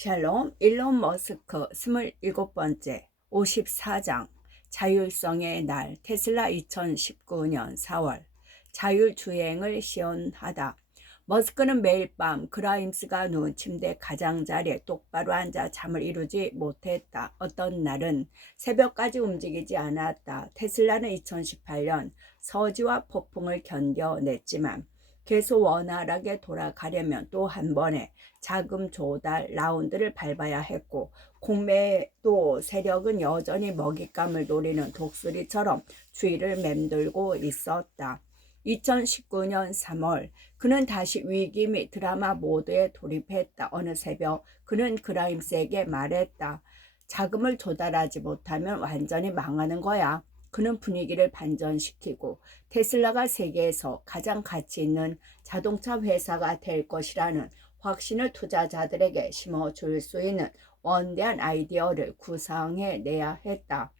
샬롬, 일론 머스크 27번째 54장 자율성의 날 테슬라 2019년 4월 자율주행을 시연하다. 머스크는 매일 밤 그라임스가 누운 침대 가장자리에 똑바로 앉아 잠을 이루지 못했다. 어떤 날은 새벽까지 움직이지 않았다. 테슬라는 2018년 서지와 폭풍을 견뎌냈지만 계속 원활하게 돌아가려면 또 한 번의 자금 조달 라운드를 밟아야 했고, 공매도 세력은 여전히 먹잇감을 노리는 독수리처럼 주위를 맴돌고 있었다. 2019년 3월 그는 다시 위기 및 드라마 모드에 돌입했다. 어느 새벽 그는 그라임스에게 말했다. 자금을 조달하지 못하면 완전히 망하는 거야. 그는 분위기를 반전시키고 테슬라가 세계에서 가장 가치 있는 자동차 회사가 될 것이라는 확신을 투자자들에게 심어줄 수 있는 원대한 아이디어를 구상해내야 했다.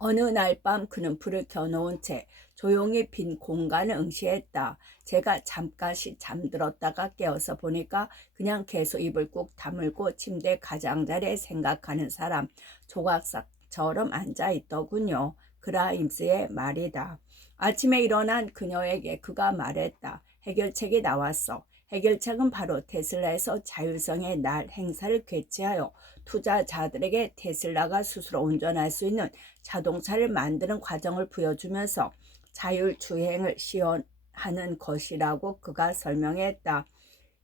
어느 날 밤 그는 불을 켜놓은 채 조용히 빈 공간을 응시했다. 제가 잠깐씩 잠들었다가 깨어서 보니까 그냥 계속 입을 꾹 다물고 침대 가장자리에 생각하는 사람 조각상처럼 앉아있더군요. 그라임스의 말이다. 아침에 일어난 그녀에게 그가 말했다. 해결책이 나왔어. 해결책은 바로 테슬라에서 자율성의 날 행사를 개최하여 투자자들에게 테슬라가 스스로 운전할 수 있는 자동차를 만드는 과정을 보여주면서 자율주행을 시연하는 것이라고 그가 설명했다.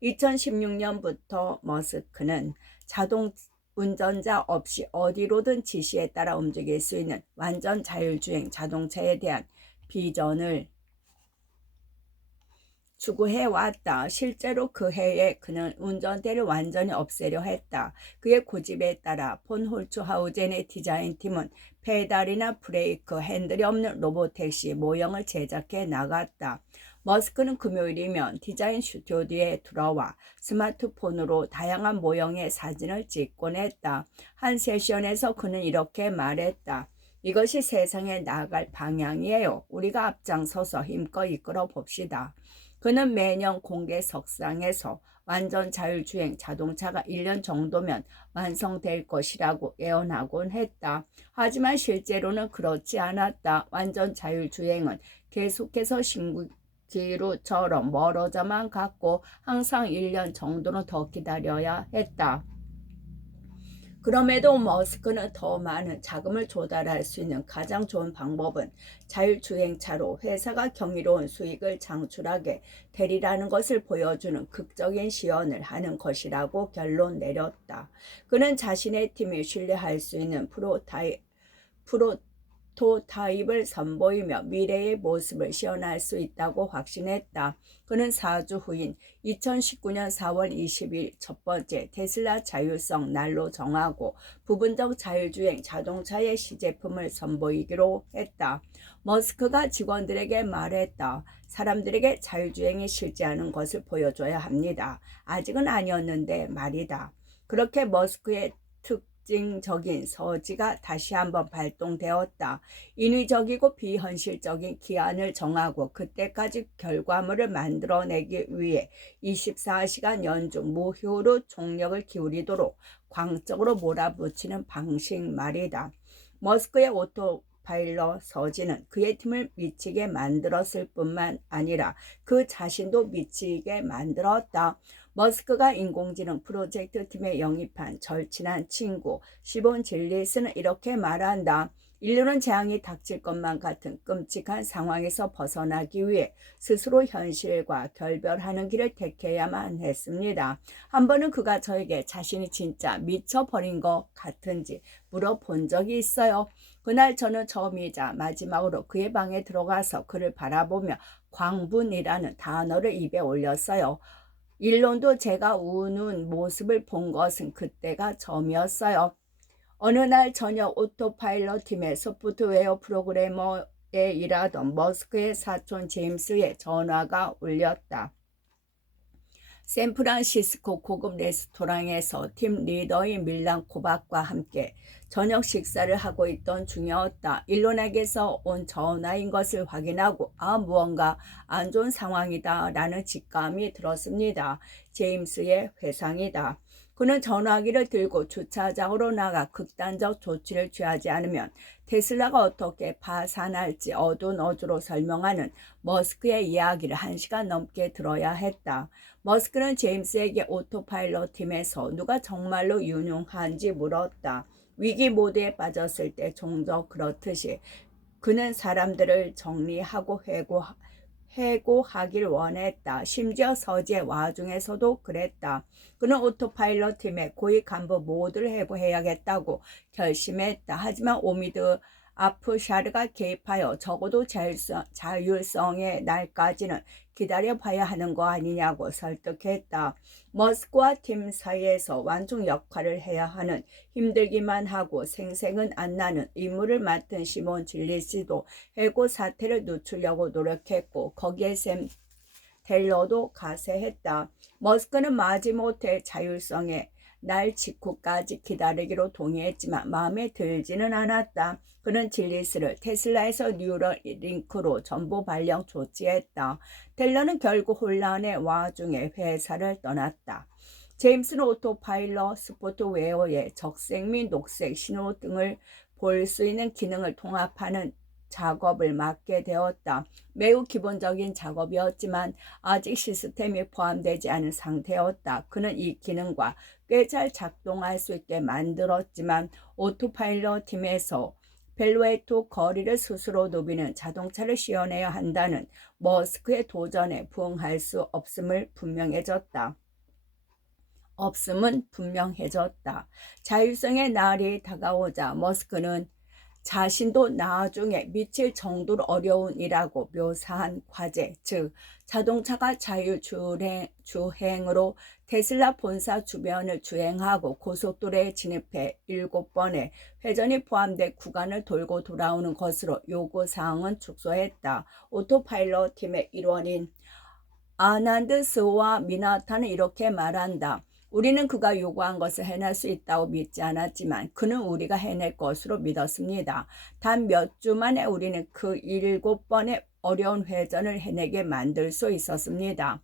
2016년부터 머스크는 자동 운전자 없이 어디로든 지시에 따라 움직일 수 있는 완전 자율주행 자동차에 대한 비전을 추구해왔다. 실제로 그 해에 그는 운전대를 완전히 없애려 했다. 그의 고집에 따라 폰 홀츠하우젠의 디자인팀은 페달이나 브레이크, 핸들이 없는 로보택시 모형을 제작해 나갔다. 머스크는 금요일이면 디자인 스튜디오에 들어와 스마트폰으로 다양한 모형의 사진을 찍곤 했다. 한 세션에서 그는 이렇게 말했다. 이것이 세상에 나아갈 방향이에요. 우리가 앞장서서 힘껏 이끌어 봅시다. 그는 매년 공개석상에서 완전 자율주행 자동차가 1년 정도면 완성될 것이라고 예언하곤 했다. 하지만 실제로는 그렇지 않았다. 완전 자율주행은 계속해서 신기루처럼 멀어져만 갔고 항상 1년 정도는 더 기다려야 했다. 그럼에도 머스크는 더 많은 자금을 조달할 수 있는 가장 좋은 방법은 자율주행차로 회사가 경이로운 수익을 창출하게 되리라는 것을 보여주는 극적인 시연을 하는 것이라고 결론 내렸다. 그는 자신의 팀이 신뢰할 수 있는 프로토타입을 선보이며 미래의 모습을 시연할 수 있다고 확신했다. 그는 4주 후인 2019년 4월 20일 첫 번째 테슬라 자율성 날로 정하고 부분적 자율주행 자동차의 시제품을 선보이기로 했다. 머스크가 직원들에게 말했다. 사람들에게 자율주행이 실제하는 것을 보여줘야 합니다. 아직은 아니었는데 말이다. 그렇게 머스크의 특징적인 서지가 다시 한번 발동되었다. 인위적이고 비현실적인 기한을 정하고 그때까지 결과물을 만들어내기 위해 24시간 연중 무휴로 총력을 기울이도록 광적으로 몰아붙이는 방식 말이다. 머스크의 오토파일럿 서지는 그의 팀을 미치게 만들었을 뿐만 아니라 그 자신도 미치게 만들었다. 머스크가 인공지능 프로젝트 팀에 영입한 절친한 친구 시본 질리스는 이렇게 말한다. 인류는 재앙이 닥칠 것만 같은 끔찍한 상황에서 벗어나기 위해 스스로 현실과 결별하는 길을 택해야만 했습니다. 한 번은 그가 저에게 자신이 진짜 미쳐버린 것 같은지 물어본 적이 있어요. 그날 저는 처음이자 마지막으로 그의 방에 들어가서 그를 바라보며 광분이라는 단어를 입에 올렸어요. 일론도 제가 우는 모습을 본 것은 그때가 처음이었어요. 어느 날 저녁 오토파일럿 팀의 소프트웨어 프로그래머에 일하던 머스크의 사촌 제임스의 전화가 울렸다. 샌프란시스코 고급 레스토랑에서 팀 리더인 밀란 코박과 함께 저녁 식사를 하고 있던 중이었다. 일론에게서 온 전화인 것을 확인하고 무언가 안 좋은 상황이다 라는 직감이 들었습니다. 제임스의 회상이다. 그는 전화기를 들고 주차장으로 나가 극단적 조치를 취하지 않으면 테슬라가 어떻게 파산할지 어두운 어조로 설명하는 머스크의 이야기를 1시간 넘게 들어야 했다. 머스크는 제임스에게 오토파일럿 팀에서 누가 정말로 유능한지 물었다. 위기 모드에 빠졌을 때 종종 그렇듯이 그는 사람들을 정리하고 해고하길 원했다. 심지어 서재 와중에서도 그랬다. 그는 오토파일럿 팀의 고위 간부 모두를 해고해야겠다고 결심했다. 하지만 오미드 아프샤르가 개입하여 적어도 자율성의 날까지는 기다려봐야 하는 거 아니냐고 설득했다. 머스크와 팀 사이에서 완충 역할을 해야 하는 힘들기만 하고 생생은 안 나는 임무를 맡은 시몬 질리스도 해고 사태를 늦추려고 노력했고 거기에 샘 텔러도 가세했다. 머스크는 마지못해 자율성의 날 직후까지 기다리기로 동의했지만 마음에 들지는 않았다. 그는 질리스를 테슬라에서 뉴럴링크로 정보 발령 조치했다. 텔러는 결국 혼란의 와중에 회사를 떠났다. 제임스는 오토파일럿 소프트웨어의 적색 및 녹색 신호등을 볼 수 있는 기능을 통합하는 작업을 맡게 되었다. 매우 기본적인 작업이었지만 아직 시스템이 포함되지 않은 상태였다. 그는 이 기능과 꽤 잘 작동할 수 있게 만들었지만 오토파일럿 팀에서 벨로에토 거리를 스스로 누비는 자동차를 씌워내야 한다는 머스크의 도전에 부응할 수 없음은 분명해졌다. 자율성의 날이 다가오자 머스크는 자신도 나중에 미칠 정도로 어려운 일이라고 묘사한 과제, 즉 자동차가 자율주행으로 테슬라 본사 주변을 주행하고 고속도로에 진입해 7번의 회전이 포함된 구간을 돌고 돌아오는 것으로 요구사항은 축소했다. 오토파일럿 팀의 일원인 아난드 스와 미나타는 이렇게 말한다. 우리는 그가 요구한 것을 해낼 수 있다고 믿지 않았지만 그는 우리가 해낼 것으로 믿었습니다. 단 몇 주 만에 우리는 그 7번의 어려운 회전을 해내게 만들 수 있었습니다.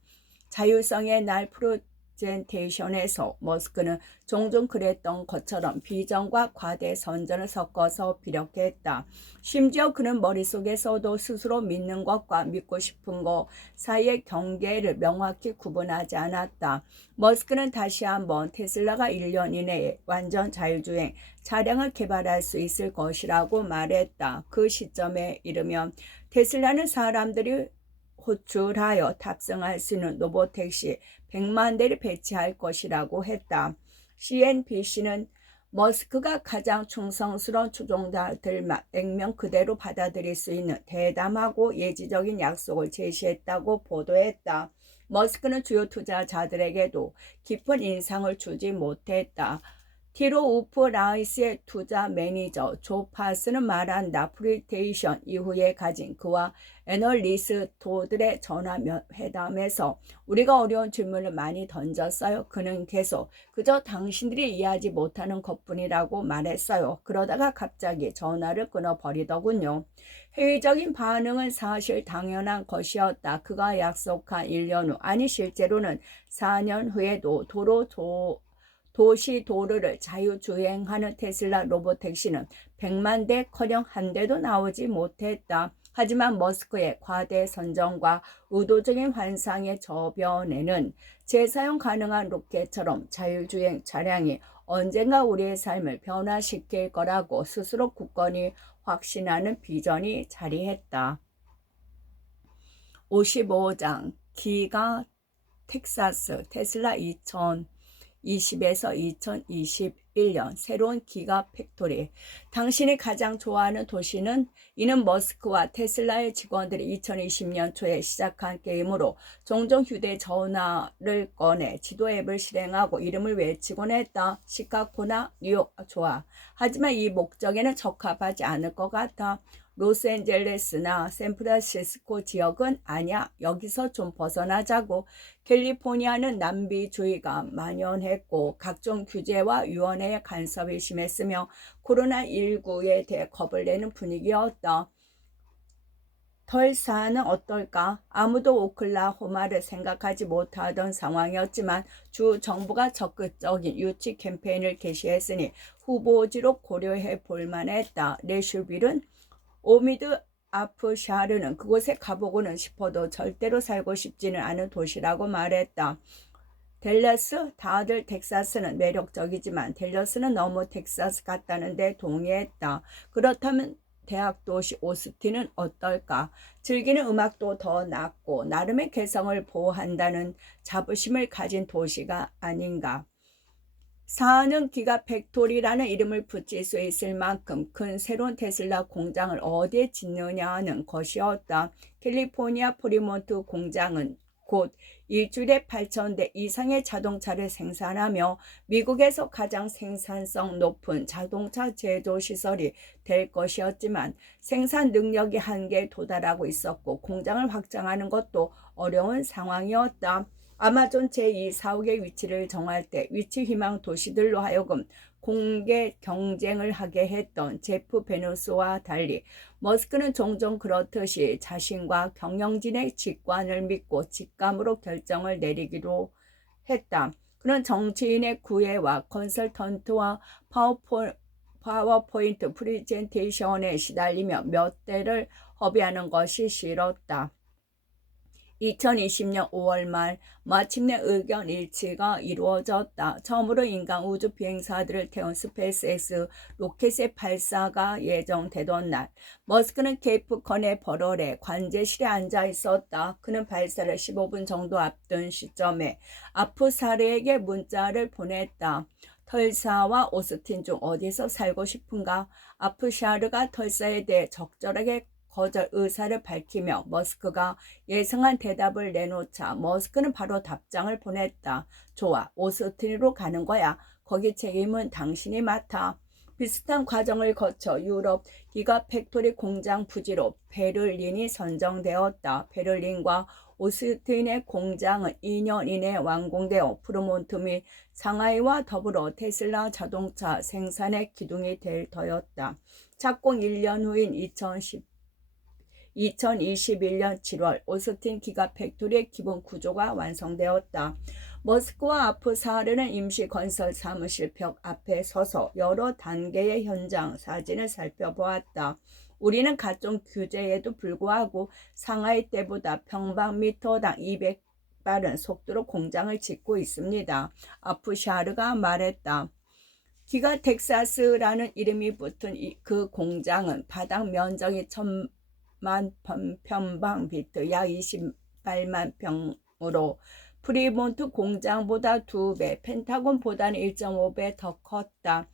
자율성의 날 프레젠테이션에서 머스크는 종종 그랬던 것처럼 비전과 과대 선전을 섞어서 비력했다. 심지어 그는 머릿속에서도 스스로 믿는 것과 믿고 싶은 것 사이의 경계를 명확히 구분하지 않았다. 머스크는 다시 한번 테슬라가 1년 이내에 완전 자율주행 차량을 개발할 수 있을 것이라고 말했다. 그 시점에 이르면 테슬라는 사람들이 호출하여 탑승할 수 있는 로봇택시 100만 대를 배치할 것이라고 했다. CNBC는 머스크가 가장 충성스러운 추종자들만 액면 그대로 받아들일 수 있는 대담하고 예지적인 약속을 제시했다고 보도했다. 머스크는 주요 투자자들에게도 깊은 인상을 주지 못했다. 티로 우프 라이스의 투자 매니저 조 파스는 말한다. 프리테이션 이후에 가진 그와 애널리스트들의 전화 회담에서 우리가 어려운 질문을 많이 던졌어요. 그는 계속 그저 당신들이 이해하지 못하는 것뿐이라고 말했어요. 그러다가 갑자기 전화를 끊어버리더군요. 회의적인 반응은 사실 당연한 것이었다. 그가 약속한 1년 후, 아니 실제로는 4년 후에도 도시 도로를 자유주행하는 테슬라 로봇택시는 100만 대커녕 한 대도 나오지 못했다. 하지만 머스크의 과대 선정과 의도적인 환상의 저변에는 재사용 가능한 로켓처럼 자율주행 차량이 언젠가 우리의 삶을 변화시킬 거라고 스스로 굳건히 확신하는 비전이 자리했다. 55장 기가 텍사스 테슬라 2020에서 2021년 새로운 기가 팩토리. 당신이 가장 좋아하는 도시는? 이는 머스크와 테슬라의 직원들이 2020년 초에 시작한 게임으로 종종 휴대전화를 꺼내 지도 앱을 실행하고 이름을 외치곤 했다. 시카고나 뉴욕 좋아. 하지만 이 목적에는 적합하지 않을 것 같아. 로스앤젤레스나 샌프란시스코 지역은 아니야. 여기서 좀 벗어나자고. 캘리포니아는 남비주의가 만연했고 각종 규제와 위원회의 간섭이 심했으며 코로나19에 대해 겁을 내는 분위기였다. 털사는 어떨까? 아무도 오클라호마를 생각하지 못하던 상황이었지만 주 정부가 적극적인 유치 캠페인을 개시했으니 후보지로 고려해 볼 만했다. 내슈빌은 오미드 아프샤르는 그곳에 가보고는 싶어도 절대로 살고 싶지는 않은 도시라고 말했다. 댈러스? 다들 텍사스는 매력적이지만 댈러스는 너무 텍사스 같다는 데 동의했다. 그렇다면 대학 도시 오스틴은 어떨까? 즐기는 음악도 더 낫고 나름의 개성을 보호한다는 자부심을 가진 도시가 아닌가. 사는 기가 팩토리라는 이름을 붙일 수 있을 만큼 큰 새로운 테슬라 공장을 어디에 짓느냐는 것이었다. 캘리포니아 프리몬트 공장은 곧 일주일에 8,000대 이상의 자동차를 생산하며 미국에서 가장 생산성 높은 자동차 제조 시설이 될 것이었지만 생산 능력이 한계에 도달하고 있었고 공장을 확장하는 것도 어려운 상황이었다. 아마존 제2사옥의 위치를 정할 때 위치 희망 도시들로 하여금 공개 경쟁을 하게 했던 제프 베노스와 달리 머스크는 종종 그렇듯이 자신과 경영진의 직관을 믿고 직감으로 결정을 내리기도 했다. 그는 정치인의 구애와 컨설턴트와 파워포인트 프레젠테이션에 시달리며 몇 대를 허비하는 것이 싫었다. 2020년 5월 말 마침내 의견 일치가 이루어졌다. 처음으로 인간 우주 비행사들을 태운 스페이스X 로켓의 발사가 예정되던 날 머스크는 케이프 커네버럴의 관제실에 앉아 있었다. 그는 발사를 15분 정도 앞둔 시점에 아프사르에게 문자를 보냈다. 털사와 오스틴 중 어디서 살고 싶은가? 아프샤르가 털사에 대해 적절하게 거절 의사를 밝히며 머스크가 예상한 대답을 내놓자 머스크는 바로 답장을 보냈다. 좋아, 오스틴으로 가는 거야. 거기 책임은 당신이 맡아. 비슷한 과정을 거쳐 유럽 기가팩토리 공장 부지로 베를린이 선정되었다. 베를린과 오스틴의 공장은 2년 이내에 완공되어 프르몬트 및 상하이와 더불어 테슬라 자동차 생산의 기둥이 될 터였다. 착공 1년 후인 2021년 7월 오스틴 기가팩토리의 기본 구조가 완성되었다. 머스크와 아프사르는 임시 건설 사무실 벽 앞에 서서 여러 단계의 현장 사진을 살펴보았다. 우리는 각종 규제에도 불구하고 상하이 때보다 평방미터당 200빠른 속도로 공장을 짓고 있습니다. 아프샤르가 말했다. 기가 텍사스라는 이름이 붙은 그 공장은 바닥 면적이 1,000만 평방미터 약 28만 평으로 프리몬트 공장보다 2배, 펜타곤보다는 1.5배 더 컸다.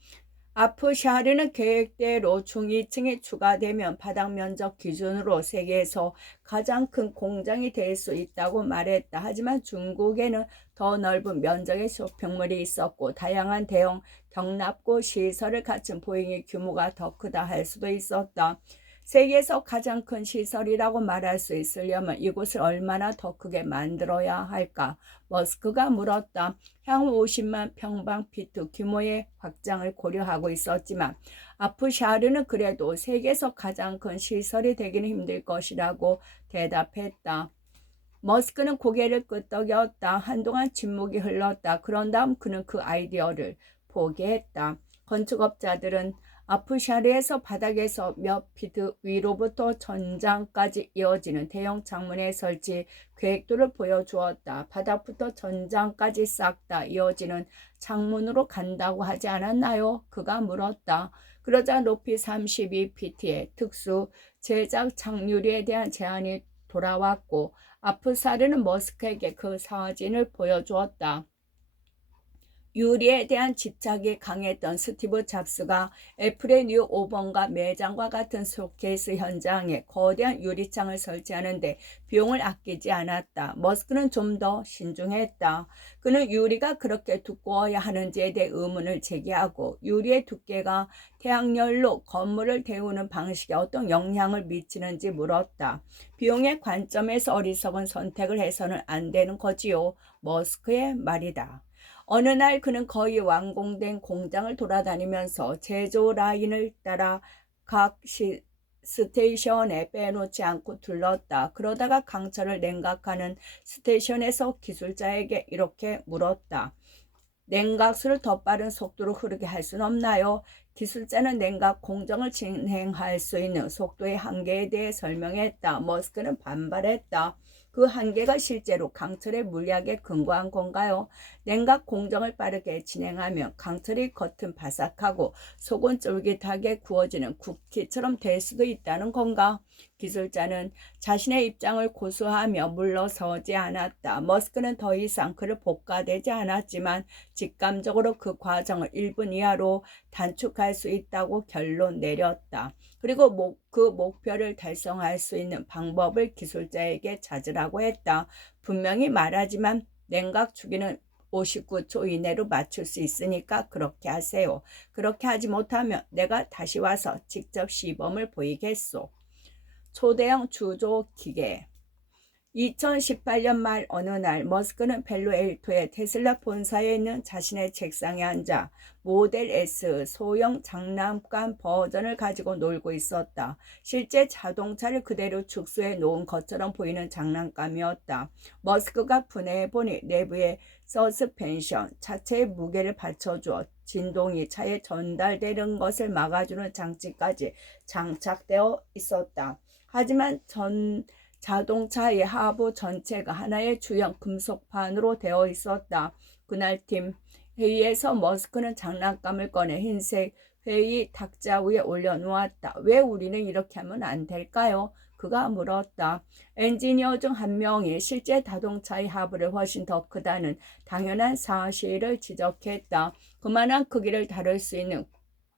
아프샤르는 계획대로 중위층이 추가되면 바닥 면적 기준으로 세계에서 가장 큰 공장이 될 수 있다고 말했다. 하지만 중국에는 더 넓은 면적의 쇼핑몰이 있었고 다양한 대형 경납고 시설을 갖춘 보행의 규모가 더 크다 할 수도 있었다. 세계에서 가장 큰 시설이라고 말할 수 있으려면 이곳을 얼마나 더 크게 만들어야 할까? 머스크가 물었다. 향후 50만 평방피트 규모의 확장을 고려하고 있었지만 아프샤르는 그래도 세계에서 가장 큰 시설이 되기는 힘들 것이라고 대답했다. 머스크는 고개를 끄덕였다. 한동안 침묵이 흘렀다. 그런 다음 그는 그 아이디어를 포기했다. 건축업자들은 아프샤르에서 바닥에서 몇 피트 위로부터 전장까지 이어지는 대형 창문의 설치 계획도를 보여주었다. 바닥부터 전장까지 싹 다 이어지는 창문으로 간다고 하지 않았나요? 그가 물었다. 그러자 높이 32피트의 특수 제작 착륙에 대한 제안이 돌아왔고 아프샤르는 머스크에게 그 사진을 보여주었다. 유리에 대한 집착이 강했던 스티브 잡스가 애플의 뉴 5번가 매장과 같은 쇼케이스 현장에 거대한 유리창을 설치하는데 비용을 아끼지 않았다. 머스크는 좀 더 신중했다. 그는 유리가 그렇게 두꺼워야 하는지에 대해 의문을 제기하고 유리의 두께가 태양열로 건물을 데우는 방식에 어떤 영향을 미치는지 물었다. 비용의 관점에서 어리석은 선택을 해서는 안 되는 거지요. 머스크의 말이다. 어느 날 그는 거의 완공된 공장을 돌아다니면서 제조 라인을 따라 각 스테이션에 빼놓지 않고 둘렀다. 그러다가 강철을 냉각하는 스테이션에서 기술자에게 이렇게 물었다. 냉각수를 더 빠른 속도로 흐르게 할 수는 없나요? 기술자는 냉각 공정을 진행할 수 있는 속도의 한계에 대해 설명했다. 머스크는 반발했다. 그 한계가 실제로 강철의 물리학에 근거한 건가요? 냉각 공정을 빠르게 진행하면 강철이 겉은 바삭하고 속은 쫄깃하게 구워지는 쿠키처럼 될 수도 있다는 건가? 기술자는 자신의 입장을 고수하며 물러서지 않았다. 머스크는 더 이상 그를 복가되지 않았지만 직감적으로 그 과정을 1분 이하로 단축할 수 있다고 결론 내렸다. 그리고 그 목표를 달성할 수 있는 방법을 기술자에게 찾으라고 했다. 분명히 말하지만 냉각 주기는 59초 이내로 맞출 수 있으니까 그렇게 하세요. 그렇게 하지 못하면 내가 다시 와서 직접 시범을 보이겠소. 초대형 주조 기계. 2018년 말 어느 날 머스크는 펠로엘토의 테슬라 본사에 있는 자신의 책상에 앉아 모델 S 소형 장난감 버전을 가지고 놀고 있었다. 실제 자동차를 그대로 축소해 놓은 것처럼 보이는 장난감이었다. 머스크가 분해해 보니 내부에 서스펜션, 차체의 무게를 받쳐주어 진동이 차에 전달되는 것을 막아주는 장치까지 장착되어 있었다. 하지만 자동차의 하부 전체가 하나의 주형 금속판으로 되어 있었다. 그날 팀 회의에서 머스크는 장난감을 꺼내 흰색 회의 탁자 위에 올려놓았다. 왜 우리는 이렇게 하면 안 될까요? 그가 물었다. 엔지니어 중 한 명이 실제 자동차의 하부를 훨씬 더 크다는 당연한 사실을 지적했다. 그만한 크기를 다룰 수 있는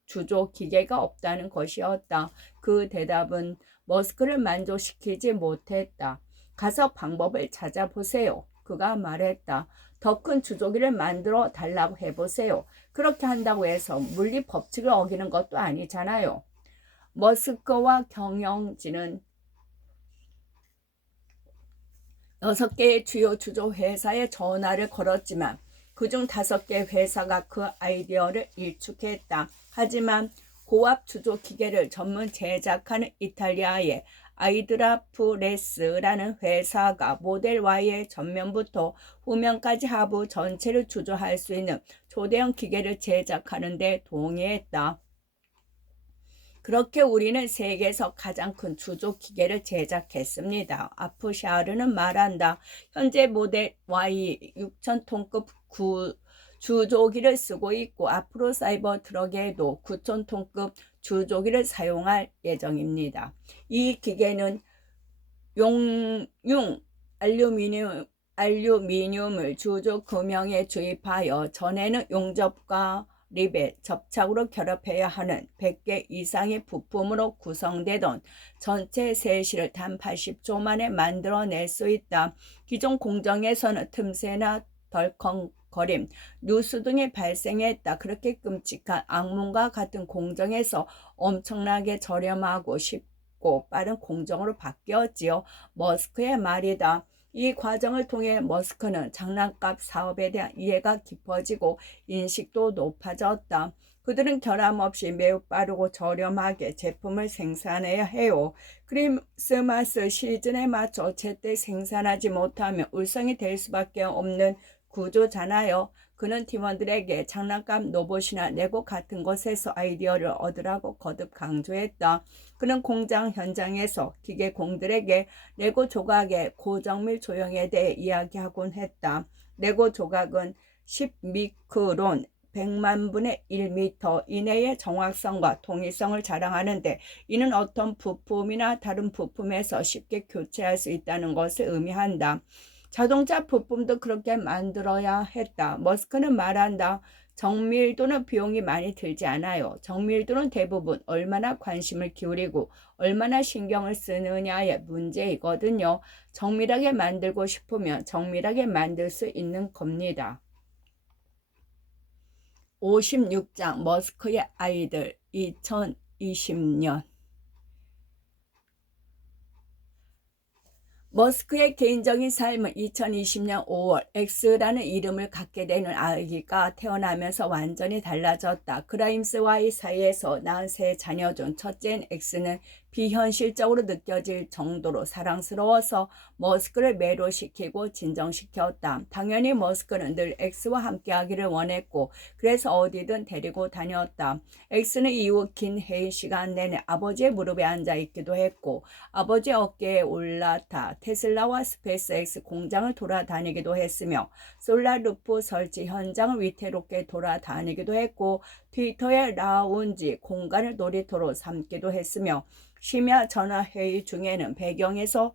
주조 기계가 없다는 것이었다. 그 대답은 머스크를 만족시키지 못했다. 가서 방법을 찾아보세요. 그가 말했다. 더 큰 주조기를 만들어 달라고 해보세요. 그렇게 한다고 해서 물리 법칙을 어기는 것도 아니잖아요. 머스크와 경영진은 6개의 주요 주조 회사에 전화를 걸었지만 그중 5개 회사가 그 아이디어를 일축했다. 하지만 고압 주조 기계를 전문 제작하는 이탈리아의 아이드라프레스라는 회사가 모델 Y의 전면부터 후면까지 하부 전체를 주조할 수 있는 초대형 기계를 제작하는 데 동의했다. 그렇게 우리는 세계에서 가장 큰 주조 기계를 제작했습니다. 아프샤르는 말한다. 현재 모델 Y 6,000톤급 주조기를 쓰고 있고 앞으로 사이버 트럭에도 9,000톤급 주조기를 사용할 예정입니다. 이 기계는 용융 알루미늄을 주조 금형에 주입하여 전에는 용접과 리벳, 접착으로 결합해야 하는 100개 이상의 부품으로 구성되던 전체 세시를 단 80초 만에 만들어낼 수 있다. 기존 공정에서는 틈새나 덜컹거림, 누수 등이 발생했다. 그렇게 끔찍한 악몽과 같은 공정에서 엄청나게 저렴하고 쉽고 빠른 공정으로 바뀌었지요. 머스크의 말이다. 이 과정을 통해 머스크는 장난감 사업에 대한 이해가 깊어지고 인식도 높아졌다. 그들은 결함 없이 매우 빠르고 저렴하게 제품을 생산해야 해요. 크리스마스 시즌에 맞춰 제때 생산하지 못하면 울성이 될 수밖에 없는 구조잖아요. 그는 팀원들에게 장난감 로봇이나 레고 같은 곳에서 아이디어를 얻으라고 거듭 강조했다. 그는 공장 현장에서 기계공들에게 레고 조각의 고정 및 조형에 대해 이야기하곤 했다. 레고 조각은 10미크론 100만 분의 1미터 이내의 정확성과 통일성을 자랑하는데 이는 어떤 부품이나 다른 부품에서 쉽게 교체할 수 있다는 것을 의미한다. 자동차 부품도 그렇게 만들어야 했다. 머스크는 말한다. 정밀도는 비용이 많이 들지 않아요. 정밀도는 대부분 얼마나 관심을 기울이고 얼마나 신경을 쓰느냐의 문제이거든요. 정밀하게 만들고 싶으면 정밀하게 만들 수 있는 겁니다. 56장 머스크의 아이들 2020년 머스크의 개인적인 삶은 2020년 5월 X라는 이름을 갖게 되는 아기가 태어나면서 완전히 달라졌다. 그라임스와의 사이에서 낳은 세 자녀 중 첫째인 X는 비현실적으로 느껴질 정도로 사랑스러워서 머스크를 매료시키고 진정시켰다. 당연히 머스크는 늘 X와 함께하기를 원했고 그래서 어디든 데리고 다녔다. X는 이후 긴 회의 시간 내내 아버지의 무릎에 앉아 있기도 했고 아버지 어깨에 올라타 테슬라와 스페이스X 공장을 돌아다니기도 했으며 솔라루프 설치 현장을 위태롭게 돌아다니기도 했고 트위터의 라운지 공간을 놀이터로 삼기도 했으며 심야 전화회의 중에는 배경에서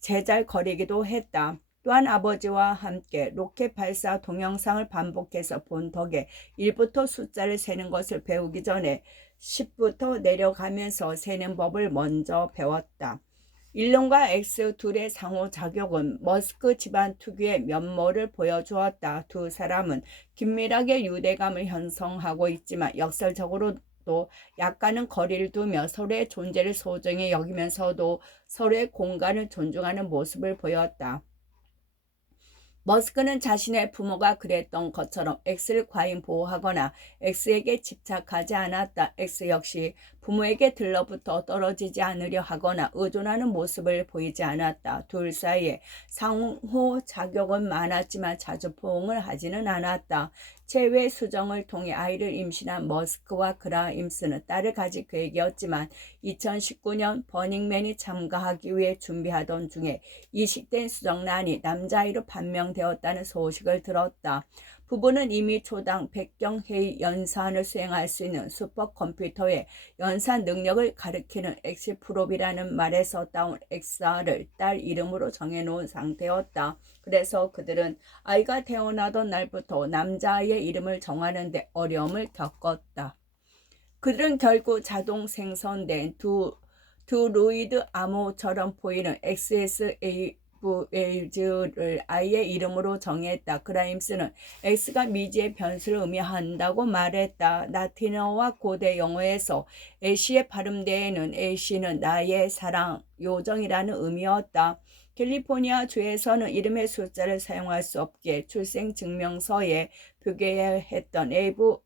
제잘거리기도 했다. 또한 아버지와 함께 로켓 발사 동영상을 반복해서 본 덕에 1부터 숫자를 세는 것을 배우기 전에 10부터 내려가면서 세는 법을 먼저 배웠다. 일론과 X 둘의 상호작용은 머스크 집안 특유의 면모를 보여주었다. 두 사람은 긴밀하게 유대감을 형성하고 있지만 역설적으로도 약간은 거리를 두며 서로의 존재를 소중히 여기면서도 서로의 공간을 존중하는 모습을 보였다. 머스크는 자신의 부모가 그랬던 것처럼 X를 과잉 보호하거나 X에게 집착하지 않았다. X 역시 부모에게 들러붙어 떨어지지 않으려 하거나 의존하는 모습을 보이지 않았다. 둘 사이에 상호작용은 많았지만 자주 포옹을 하지는 않았다. 체외 수정을 통해 아이를 임신한 머스크와 그라임스는 딸을 가질 계획이었지만 2019년 버닝맨이 참가하기 위해 준비하던 중에 이식된 수정란이 남자아이로 판명되었다는 소식을 들었다. 부부는 이미 초당 100경회의 연산을 수행할 수 있는 슈퍼컴퓨터의 연산 능력을 가리키는 엑스프롭이라는 말에서 따온 XR을 딸 이름으로 정해놓은 상태였다. 그래서 그들은 아이가 태어나던 날부터 남자아이의 이름을 정하는 데 어려움을 겪었다. 그들은 결국 자동 생성된 두 루이드 암호처럼 보이는 XSA 웨일즈를 아이의 이름으로 정했다. 그라임스는 X가 미지의 변수를 의미한다고 말했다. 라틴어와 고대 영어에서 애쉬의 발음대에는 애쉬는 나의 사랑, 요정이라는 의미였다. 캘리포니아 주에서는 이름의 숫자를 사용할 수 없게 출생증명서에 표기해야 했던 에이브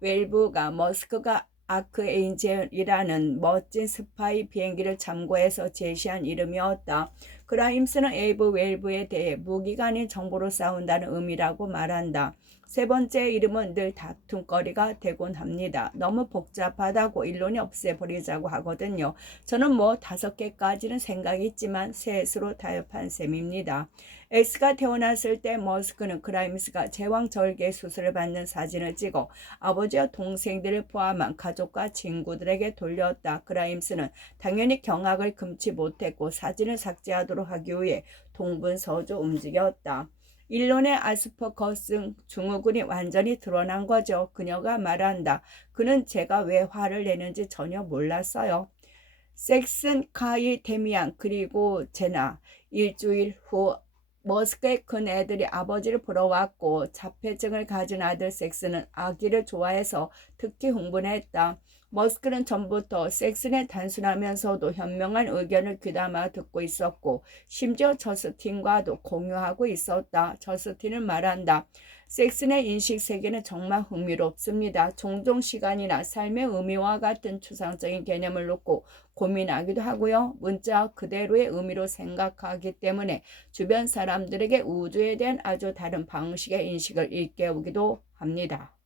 웰브가 머스크가 아크에인젤이라는 멋진 스파이 비행기를 참고해서 제시한 이름이었다. 그라임스는 에이브 웰브에 대해 무기가 아닌 정보로 싸운다는 의미라고 말한다. 세 번째 이름은 늘 다툼거리가 되곤 합니다. 너무 복잡하다고 일론이 없애버리자고 하거든요. 저는 뭐 5개까지는 생각이 있지만 셋으로 타협한 셈입니다. X가 태어났을 때 머스크는 그라임스가 제왕절개 수술을 받는 사진을 찍어 아버지와 동생들을 포함한 가족과 친구들에게 돌렸다. 그라임스는 당연히 경악을 금치 못했고 사진을 삭제하도록 하기 위해 동분서주 움직였다. 일론의 아스퍼거스 증후군이 완전히 드러난 거죠. 그녀가 말한다. 그는 제가 왜 화를 내는지 전혀 몰랐어요. 섹슨, 카이, 데미안 그리고 제나 일주일 후 머스크의 큰 애들이 아버지를 보러 왔고 자폐증을 가진 아들 섹스는 아기를 좋아해서 특히 흥분했다. 머스크는 전부터 섹슨의 단순하면서도 현명한 의견을 귀담아 듣고 있었고 심지어 저스틴과도 공유하고 있었다. 저스틴은 말한다. 섹슨의 인식세계는 정말 흥미롭습니다. 종종 시간이나 삶의 의미와 같은 추상적인 개념을 놓고 고민하기도 하고요. 문자 그대로의 의미로 생각하기 때문에 주변 사람들에게 우주에 대한 아주 다른 방식의 인식을 일깨우기도 합니다.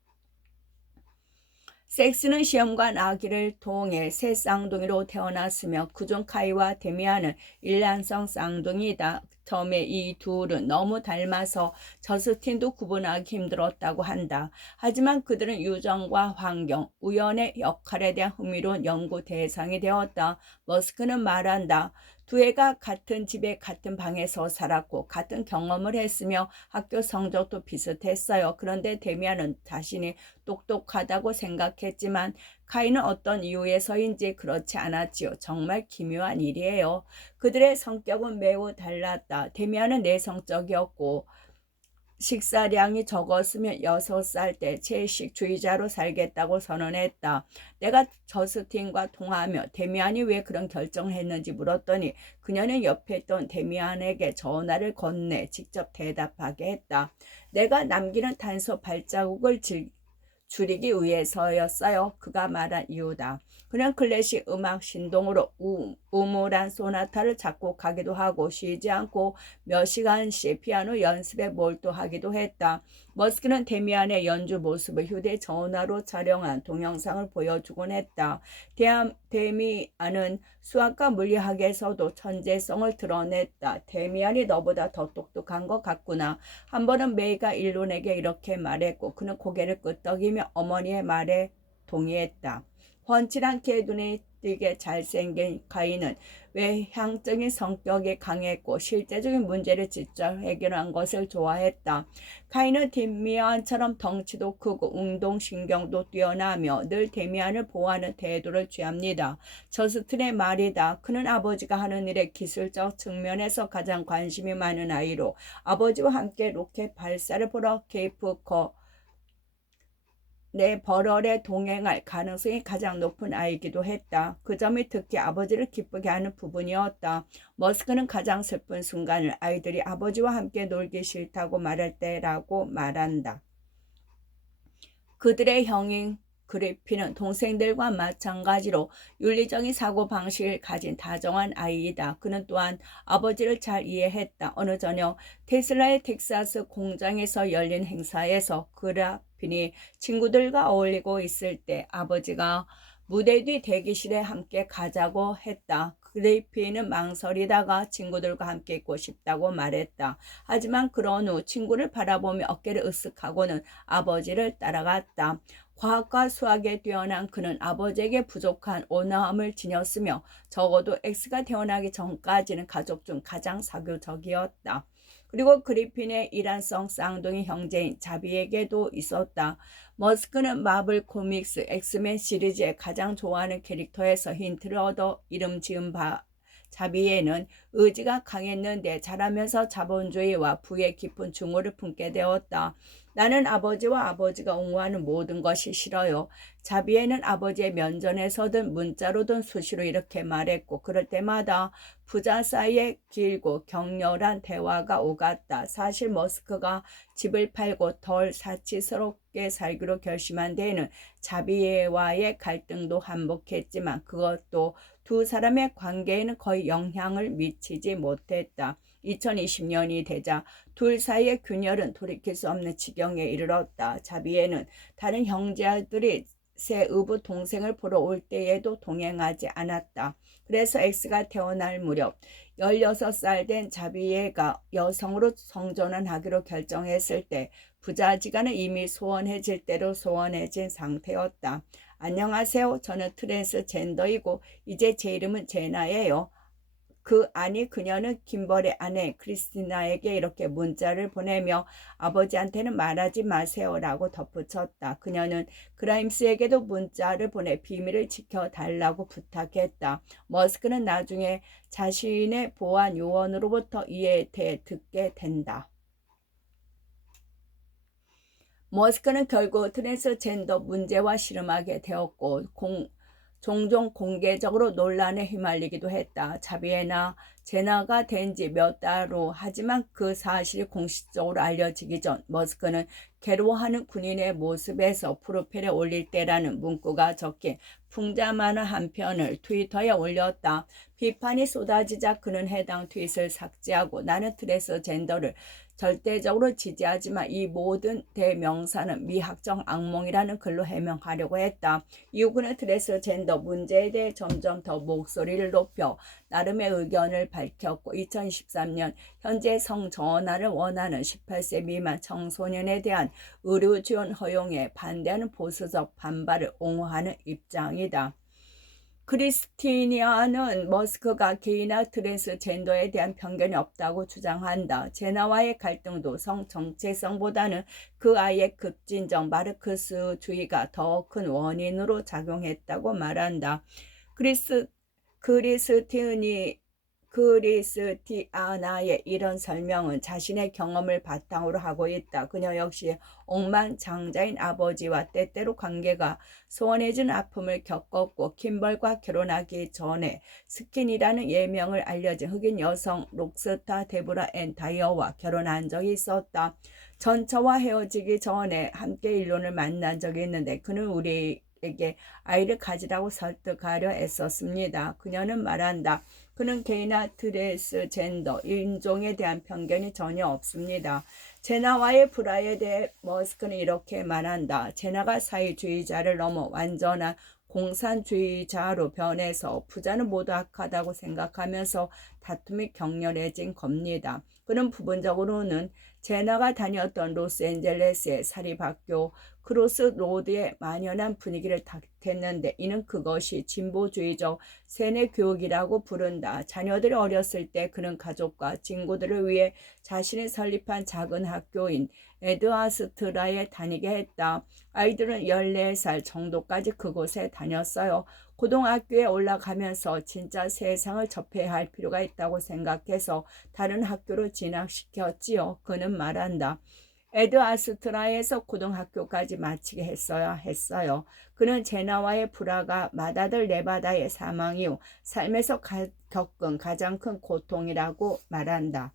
섹스는 시험관 아기를 통해 새 쌍둥이로 태어났으며 그중 카이와 데미안은 일란성 쌍둥이다. 처음에 이 둘은 너무 닮아서 저스틴도 구분하기 힘들었다고 한다. 하지만 그들은 유전과 환경, 우연의 역할에 대한 흥미로운 연구 대상이 되었다. 머스크는 말한다. 두 애가 같은 집에 같은 방에서 살았고 같은 경험을 했으며 학교 성적도 비슷했어요. 그런데 데미안은 자신이 똑똑하다고 생각했지만 카인은 어떤 이유에서인지 그렇지 않았지요. 정말 기묘한 일이에요. 그들의 성격은 매우 달랐다. 데미안은 내성적이었고 식사량이 적었으면 6살 때 채식주의자로 살겠다고 선언했다. 내가 저스틴과 통화하며 데미안이 왜 그런 결정을 했는지 물었더니 그녀는 옆에 있던 데미안에게 전화를 건네 직접 대답하게 했다. 내가 남기는 탄소 발자국을 줄이기 위해서였어요. 그가 말한 이유다. 그는 클래식 음악 신동으로 우물한 소나타를 작곡하기도 하고 쉬지 않고 몇 시간씩 피아노 연습에 몰두하기도 했다. 머스크는 데미안의 연주 모습을 휴대전화로 촬영한 동영상을 보여주곤 했다. 데미안은 수학과 물리학에서도 천재성을 드러냈다. 데미안이 너보다 더 똑똑한 것 같구나. 한 번은 메이가 일론에게 이렇게 말했고 그는 고개를 끄덕이며 어머니의 말에 동의했다. 훤칠한 않게 눈에 띄게 잘생긴 카인은 외향적인 성격이 강했고 실제적인 문제를 직접 해결한 것을 좋아했다. 카인은 데미안처럼 덩치도 크고 운동신경도 뛰어나며 늘 데미안을 보호하는 태도를 취합니다. 저스틴의 말이다. 그는 아버지가 하는 일의 기술적 측면에서 가장 관심이 많은 아이로 아버지와 함께 로켓 발사를 보러 케이프 버럴에 동행할 가능성이 가장 높은 아이이기도 했다. 그 점이 특히 아버지를 기쁘게 하는 부분이었다. 머스크는 가장 슬픈 순간을 아이들이 아버지와 함께 놀기 싫다고 말할 때라고 말한다. 그들의 형인 그리핀은 동생들과 마찬가지로 윤리적인 사고방식을 가진 다정한 아이이다. 그는 또한 아버지를 잘 이해했다. 어느 저녁 테슬라의 텍사스 공장에서 열린 행사에서 그리핀이 친구들과 어울리고 있을 때 아버지가 무대 뒤 대기실에 함께 가자고 했다. 그리핀은 망설이다가 친구들과 함께 있고 싶다고 말했다. 하지만 그런 후 친구를 바라보며 어깨를 으쓱하고는 아버지를 따라갔다. 과학과 수학에 뛰어난 그는 아버지에게 부족한 온화함을 지녔으며 적어도 X가 태어나기 전까지는 가족 중 가장 사교적이었다. 그리고 그리핀의 일란성 쌍둥이 형제인 자비에게도 있었다. 머스크는 마블 코믹스 엑스맨 시리즈의 가장 좋아하는 캐릭터에서 힌트를 얻어 이름 지은 자비에는 의지가 강했는데 자라면서 자본주의와 부의 깊은 증오를 품게 되었다. 나는 아버지와 아버지가 옹호하는 모든 것이 싫어요. 자비에는 아버지의 면전에서든 문자로든 수시로 이렇게 말했고 그럴 때마다 부자 사이에 길고 격렬한 대화가 오갔다. 사실 머스크가 집을 팔고 덜 사치스럽게 살기로 결심한 데에는 자비에와의 갈등도 한몫했지만 그것도 두 사람의 관계에는 거의 영향을 미치지 못했다. 2020년이 되자 둘 사이의 균열은 돌이킬 수 없는 지경에 이르렀다. 자비에는 다른 형제들이 새 의붓 동생을 보러 올 때에도 동행하지 않았다. 그래서 X가 태어날 무렵 16살 된 자비에가 여성으로 성전환하기로 결정했을 때 부자지간은 이미 소원해질 대로 소원해진 상태였다. 안녕하세요. 저는 트랜스젠더이고 이제 제 이름은 제나예요. 그녀는 김벌의 아내 크리스티나에게 이렇게 문자를 보내며 아버지한테는 말하지 마세요라고 덧붙였다. 그녀는 그라임스에게도 문자를 보내 비밀을 지켜달라고 부탁했다. 머스크는 나중에 자신의 보안 요원으로부터 이에 대해 듣게 된다. 머스크는 결국 트랜스젠더 문제와 씨름하게 되었고 종종 공개적으로 논란에 휘말리기도 했다. 자비에나 제나가 된 지 몇 달 후 하지만 그 사실이 공식적으로 알려지기 전 머스크는 괴로워하는 군인의 모습에서 프로필에 올릴 때라는 문구가 적힌 풍자만화 한 편을 트위터에 올렸다. 비판이 쏟아지자 그는 해당 트윗을 삭제하고 나는 트랜스젠더를 절대적으로 지지하지만 이 모든 대명사는 미학적 악몽이라는 글로 해명하려고 했다. 이후 그는 트랜스젠더 문제에 대해 점점 더 목소리를 높여 나름의 의견을 밝혔고 2023년 현재 성전환을 원하는 18세 미만 청소년에 대한 의료 지원 허용에 반대하는 보수적 반발을 옹호하는 입장이다. 크리스티니아는 머스크가 게이나 트랜스젠더에 대한 편견이 없다고 주장한다. 제나와의 갈등도 성 정체성보다는 그 아이의 급진적 마르크스주의가 더 큰 원인으로 작용했다고 말한다. 크리스 크리스티니 크리스티아나의 이런 설명은 자신의 경험을 바탕으로 하고 있다. 그녀 역시 억만장자인 아버지와 때때로 관계가 소원해진 아픔을 겪었고 킴벌과 결혼하기 전에 스킨이라는 예명을 알려진 흑인 여성 록스타 데브라 앤 다이어와 결혼한 적이 있었다. 전처와 헤어지기 전에 함께 일론을 만난 적이 있는데 그는 우리에게 아이를 가지라고 설득하려 애썼습니다. 그녀는 말한다. 그는 게이나 트랜스젠더, 인종에 대한 편견이 전혀 없습니다. 제나와의 불화에 대해 머스크는 이렇게 말한다. 제나가 사회주의자를 넘어 완전한 공산주의자로 변해서 부자는 모두 악하다고 생각하면서 다툼이 격렬해진 겁니다. 그는 부분적으로는 제나가 다녔던 로스앤젤레스의 사립학교 크로스로드의 만연한 분위기를 탓했는데 이는 그것이 진보주의적 세뇌 교육이라고 부른다. 자녀들이 어렸을 때 그는 가족과 친구들을 위해 자신이 설립한 작은 학교인 에드아스트라에 다니게 했다. 아이들은 14살 정도까지 그곳에 다녔어요. 고등학교에 올라가면서 진짜 세상을 접해야 할 필요가 있다고 생각해서 다른 학교로 진학시켰지요. 그는 말한다. 에드아스트라에서 고등학교까지 마치게 했어요. 그는 제나와의 불화가 맏아들 네바다의 사망 이후 삶에서 겪은 가장 큰 고통이라고 말한다.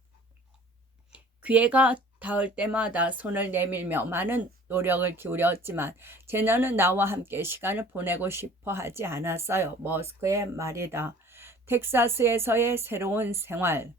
기회가 닿을 때마다 손을 내밀며 많은 노력을 기울였지만 제나는 나와 함께 시간을 보내고 싶어 하지 않았어요. 머스크의 말이다. 텍사스에서의 새로운 생활.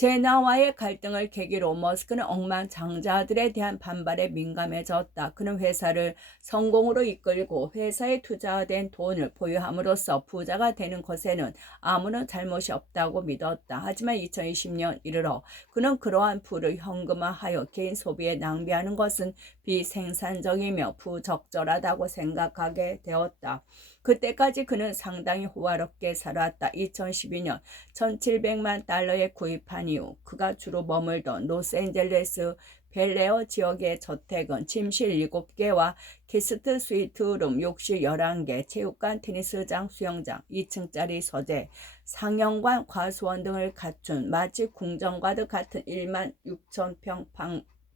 제나와의 갈등을 계기로 머스크는 억만장자들에 대한 반발에 민감해졌다. 그는 회사를 성공으로 이끌고 회사에 투자된 돈을 보유함으로써 부자가 되는 것에는 아무런 잘못이 없다고 믿었다. 하지만 2020년 이르러 그는 그러한 부를 현금화하여 개인 소비에 낭비하는 것은 비생산적이며 부적절하다고 생각하게 되었다. 그때까지 그는 상당히 호화롭게 살았다. 2012년 1700만 달러에 구입한 이후 그가 주로 머물던 로스앤젤레스 벨레어 지역의 저택은 침실 7개와 게스트 스위트룸, 욕실 11개, 체육관, 테니스장, 수영장, 2층짜리 서재, 상영관, 과수원 등을 갖춘 마치 궁전과도 같은 1만 6천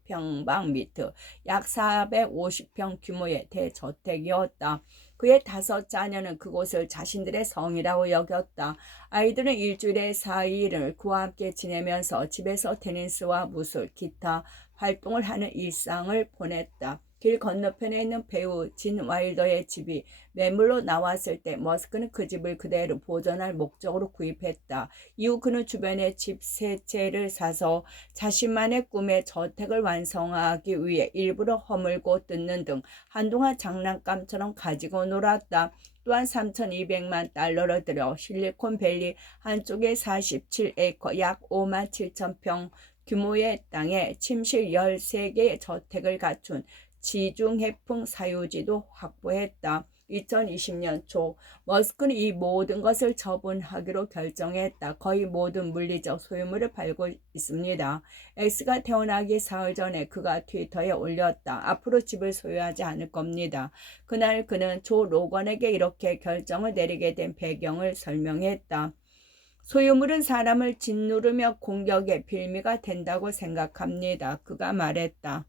평방미터, 약 450평 규모의 대저택이었다. 그의 5 자녀는 그곳을 자신들의 성이라고 여겼다. 아이들은 일주일에 4일을 그와 함께 지내면서 집에서 테니스와 무술, 기타 활동을 하는 일상을 보냈다. 길 건너편에 있는 배우 진 와일더의 집이 매물로 나왔을 때 머스크는 그 집을 그대로 보존할 목적으로 구입했다. 이후 그는 주변에 집 3채를 사서 자신만의 꿈의 저택을 완성하기 위해 일부러 허물고 뜯는 등 한동안 장난감처럼 가지고 놀았다. 또한 3,200만 달러를 들여 실리콘밸리 한쪽에 47에이커 약 5만 7천 평 규모의 땅에 침실 13개의 저택을 갖춘 지중해풍 사유지도 확보했다. 2020년 초 머스크는 이 모든 것을 처분하기로 결정했다. 거의 모든 물리적 소유물을 팔고 있습니다. X가 태어나기 사흘 전에 그가 트위터에 올렸다. 앞으로 집을 소유하지 않을 겁니다. 그날 그는 조 로건에게 이렇게 결정을 내리게 된 배경을 설명했다. 소유물은 사람을 짓누르며 공격의 빌미가 된다고 생각합니다. 그가 말했다.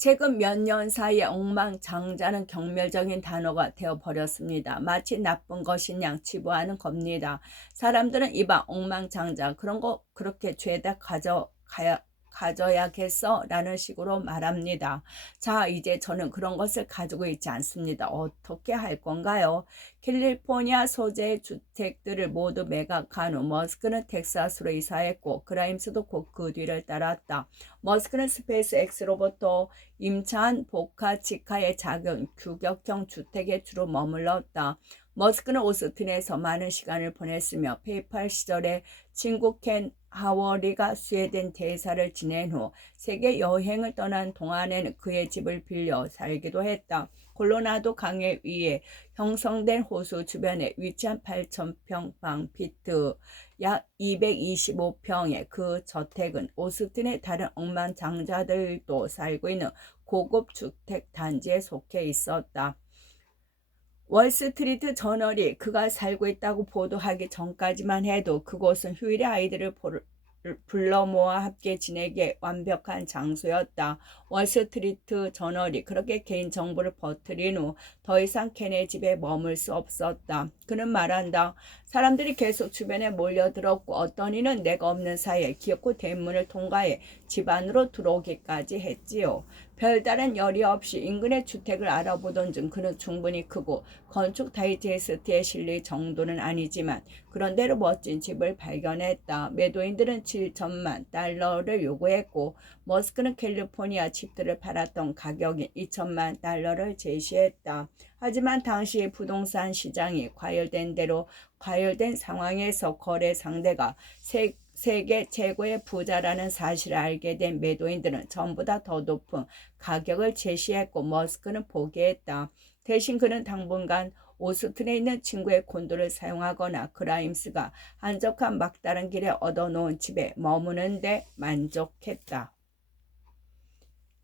최근 몇 년 사이에 억만장자는 경멸적인 단어가 되어버렸습니다. 마치 나쁜 것인 양 치부하는 겁니다. 사람들은 이봐 억만장자 그런 거 그렇게 죄다 가져야겠어 라는 식으로 말합니다. 자, 이제 저는 그런 것을 가지고 있지 않습니다. 어떻게 할 건가요? 캘리포니아 소재의 주택들을 모두 매각한 후 머스크는 텍사스로 이사했고 그라임스도 곧 그 뒤를 따랐다. 머스크는 스페이스X로부터 임차한 보카치카의 작은 규격형 주택에 주로 머물렀다. 머스크는 오스틴에서 많은 시간을 보냈으며 페이팔 시절에 친구 켄 하워리가 스웨덴 대사를 지낸 후 세계 여행을 떠난 동안에는 그의 집을 빌려 살기도 했다. 콜로라도 강에 위에 형성된 호수 주변에 위치한 8,000평방 피트 약 225평의 그 저택은 오스틴의 다른 억만장자들도 살고 있는 고급 주택 단지에 속해 있었다. 월스트리트 저널이 그가 살고 있다고 보도하기 전까지만 해도 그곳은 휴일에 아이들을 불러 모아 함께 지내기에 완벽한 장소였다. 월스트리트 저널이 그렇게 개인 정보를 퍼뜨린 후 더 이상 켄의 집에 머물 수 없었다. 그는 말한다. 사람들이 계속 주변에 몰려들었고 어떤 이는 내가 없는 사이에 기어코 대문을 통과해 집 안으로 들어오기까지 했지요. 별다른 열의 없이 인근의 주택을 알아보던 중 그는 충분히 크고 건축 다이제스트에 실릴 정도는 아니지만 그런대로 멋진 집을 발견했다. 매도인들은 7천만 달러를 요구했고 머스크는 캘리포니아 집들을 팔았던 가격인 2천만 달러를 제시했다. 하지만 당시 부동산 시장이 과열된 상황에서 거래 상대가 세계 최고의 부자라는 사실을 알게 된 매도인들은 전보다 더 높은 가격을 제시했고 머스크는 포기했다. 대신 그는 당분간 오스틴에 있는 친구의 콘도를 사용하거나 그라임스가 한적한 막다른 길에 얻어놓은 집에 머무는 데 만족했다.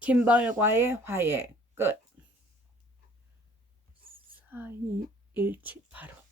킴벌과의 화해 끝. 421785